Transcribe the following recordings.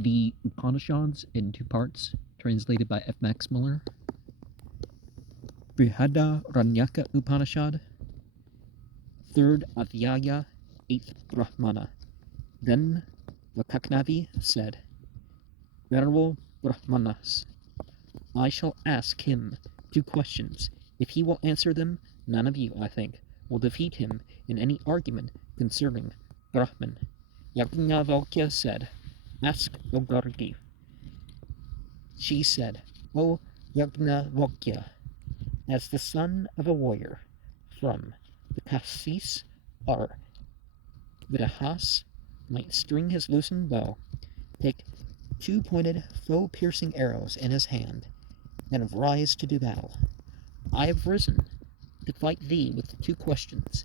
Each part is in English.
The Upanishads in two parts, translated by F. Max Muller. Brihadaranyaka Upanishad, 3rd Adhyaya, 8th Brahmana. Then the Kaknavi said, Venerable Brahmanas, I shall ask him 2 questions. If he will answer them, none of you, I think, will defeat him in any argument concerning Brahman. Yajnavalkya said, Ask, O Gargi. She said, O Yajnavalkya, as the son of a warrior from the Kasis or Vidahas might string his loosened bow, take 2-pointed, foe-piercing arrows in his hand, and rise to do battle. I have risen to fight thee with 2 questions.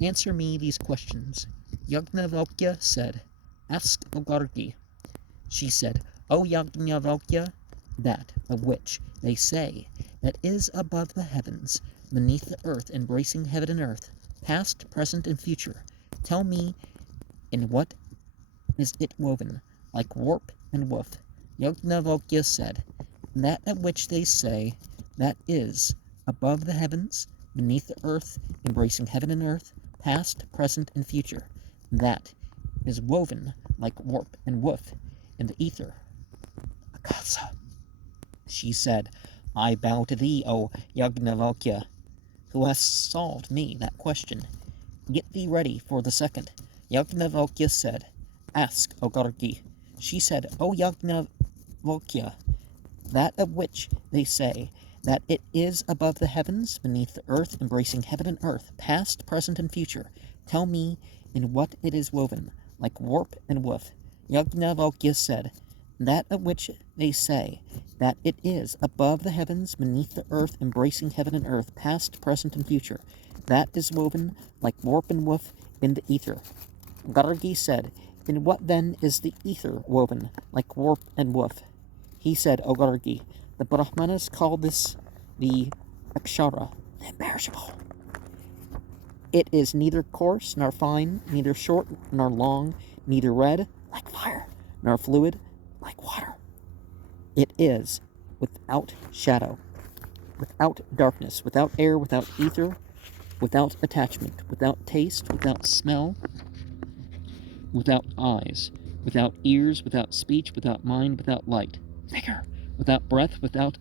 Answer me these questions. Yajnavalkya said, Ask, O Gargi. She said, O Yajnavalkya, that of which they say that is above the heavens, beneath the earth, embracing heaven and earth, past, present, and future. Tell me, in what is it woven, like warp and woof? Yajnavalkya said, that of which they say that is above the heavens, beneath the earth, embracing heaven and earth, past, present, and future. That is woven like warp and woof in the ether. Akasa. She said, I bow to thee, O Yajnavalkya, who hast solved me that question. Get thee ready for the second. Yajnavalkya said, Ask, O Gargi. She said, O Yajnavalkya, that of which they say that it is above the heavens, beneath the earth, embracing heaven and earth, past, present, and future. Tell me in what it is woven, like warp and woof. Yajnavalkya said, that of which they say that it is above the heavens, beneath the earth, embracing heaven and earth, past, present, and future. That is woven like warp and woof in the ether. Gargi said, in what then is the ether woven, like warp and woof? He said, O Gargi, the Brahmanas call this the Akshara, the imperishable. It is neither coarse nor fine, neither short nor long, neither red, like fire, nor fluid, like water. It is without shadow, without darkness, without air, without ether, without attachment, without taste, without smell, without eyes, without ears, without speech, without mind, without light, vigor, without breath, without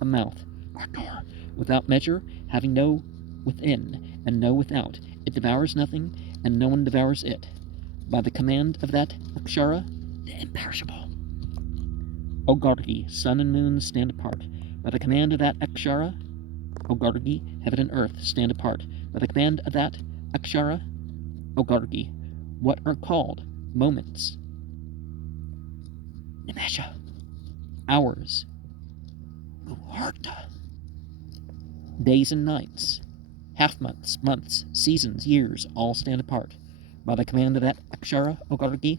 a mouth, or door, without measure, having no within and no without. It devours nothing, and no one devours it. By the command of that Akshara, the imperishable. O Gargi, sun and moon stand apart. By the command of that Akshara, O Gargi, heaven and earth stand apart. By the command of that Akshara, O Gargi, what are called moments, Nimesha, hours, Muhurta, days and nights, half-months, months, seasons, years, all stand apart. By the command of that Akshara, O Gargi,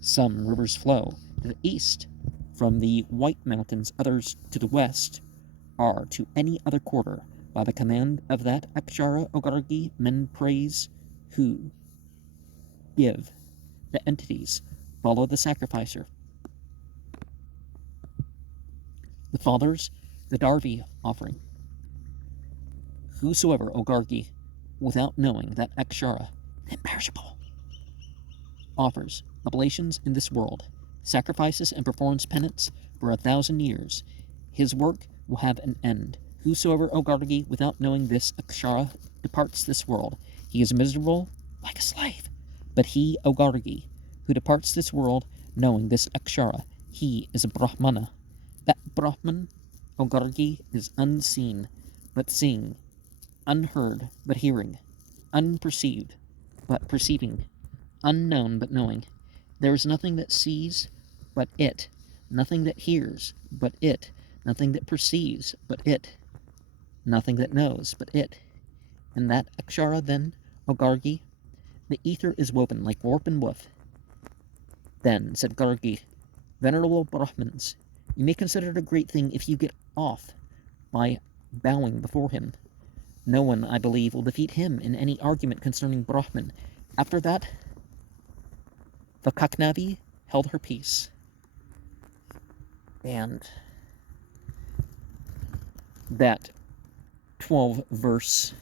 some rivers flow to the east from the White Mountains, others to the west, or to any other quarter. By the command of that Akshara, O Gargi, men praise who give. The entities follow the sacrificer. The fathers, the Darvi offering. Whosoever, O Gargi, without knowing that Akshara, imperishable, offers oblations in this world, sacrifices and performs penance for 1,000 years, his work will have an end. Whosoever, O Gargi, without knowing this Akshara, departs this world, he is miserable like a slave. But he, O Gargi, who departs this world knowing this Akshara, he is a Brahmana. That Brahman, O Gargi, is unseen but seeing, unheard but hearing, unperceived but perceiving, unknown but knowing. There is nothing that sees but it, nothing that hears but it, nothing that perceives but it, nothing that knows but it. And that Akshara then, O Gargi, the ether is woven like warp and woof. Then said Gargi, Venerable Brahmins, you may consider it a great thing if you get off by bowing before him. No one, I believe, will defeat him in any argument concerning Brahman. After that, the Kaknavi held her peace. And that 12-verse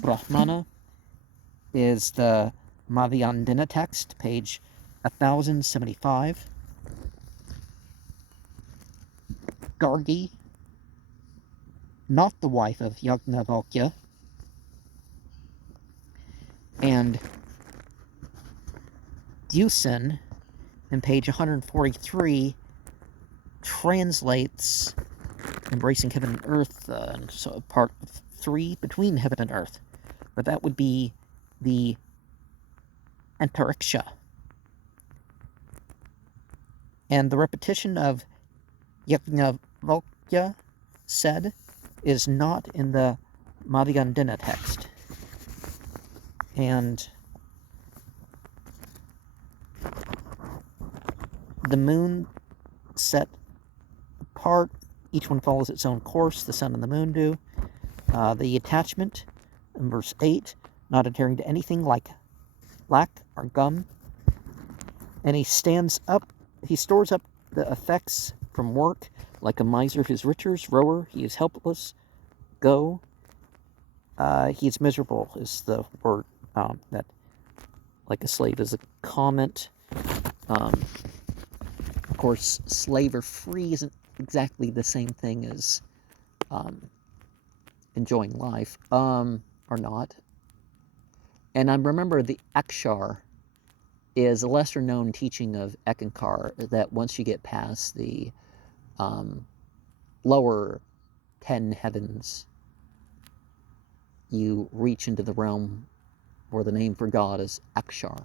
Brahmana is the Madhyandina text, page 1075. Gargi, not the wife of Yajnavalkya, and Dusen, in page 143, translates embracing heaven and earth, so part 3 between heaven and earth. But that would be the Antariksha. And the repetition of Yajnavalkya said is not in the Madhyandina text. And the moon set apart, each one follows its own course, the sun and the moon do. The attachment in verse 8, not adhering to anything like lac or gum. And he stores up the effects from work, like a miser his riches, rower, he is helpless, go. He is miserable is the word that, like a slave, is a comment. Of course, slave or free isn't exactly the same thing as enjoying life, or not. And I remember the Akshar is a lesser-known teaching of Ekankar, that once you get past the lower 10 heavens, you reach into the realm where the name for God is Akshar.